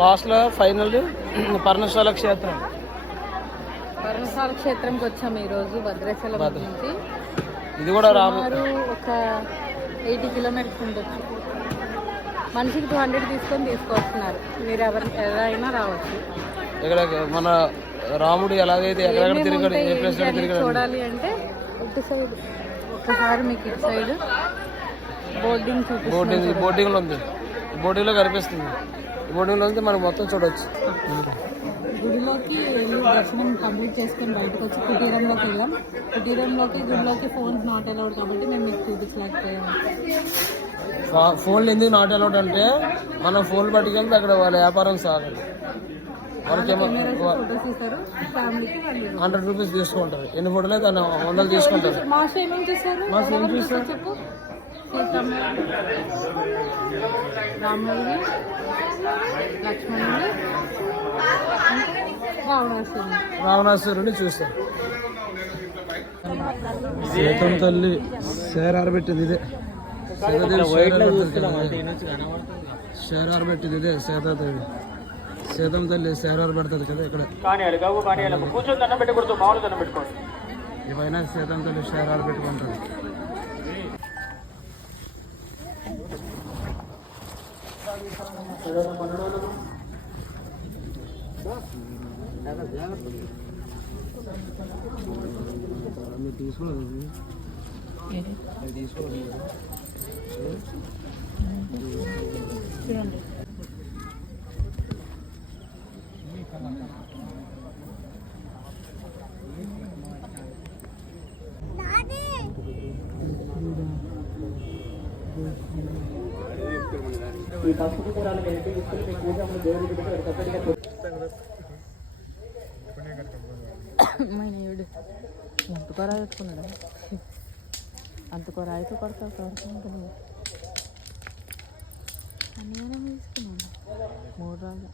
లాస్ట్లో ఫైనల్ పర్ణశాల క్షేత్రం. పర్ణశాల క్షేత్రంకి వచ్చాము ఈరోజు భద్రాచలం నుంచి. ఇది కూడా సుమారు ఒక 80 కిలోమీటర్స్ ఉండొచ్చు. మనిషికి 200 తీసుకొస్తున్నారు. మీరు ఎవరైనా రావచ్చు. ఇక్కడ మన రాముడు ఎలాగైతే ఎక్కడెక్కడ తిరిగాడు, ఏ ప్లేస్ చూడాలి అంటే ఇటు సైడ్ ఒకసారి మీకు ఇటు సైడ్ బోర్డింగ్లో ఉంది. బోర్డింగ్లో కనిపిస్తుంది. బోర్డింగ్లో ఉంది మనం మొత్తం చూడవచ్చు. గుడిలోకి వెళ్ళి దర్శనం కంప్లీట్ చేసుకొని బయటకు వచ్చి కుటీరంలోకి వెళ్ళాం. గుడిలోకి ఫోన్స్ నాట్ అలౌడ్ కాబట్టి నేను మీకు చూపించలేకపోయాను. ఫోన్లు ఎందుకు నాట్ అలౌడ్ అంటే మనం ఫోన్లు పట్టుకెళ్తే అక్కడ వాళ్ళ వ్యాపారం సాగదు. వాళ్ళకేమో 100 రూపీస్ తీసుకుంటారు. ఎన్ని ఫోటోలు అయితే 100 తీసుకుంటారు. మాస్టర్ ఏమేమి చూస్తారు చెప్పు. రాముడి, లక్ష్మణుడి, రావణాసురుడిని చూస్తాం. సీతం తల్లి షేరారబెట్టింది ఇదే. షేరారబెట్టింది ఇదే సీతాదేవి. సీతం తల్లి షేరారు పెడుతుంది కదా ఇక్కడ. ఈ పైన సీతం తల్లి షేరారు పెట్టుకుంటుంది. తీసుకోలేదు. అంతకూర పెట్టుకున్నాడు. అంతకూర అయితే కొడతాడు. అన్నీ తీసుకున్నాను 3 రోజులు.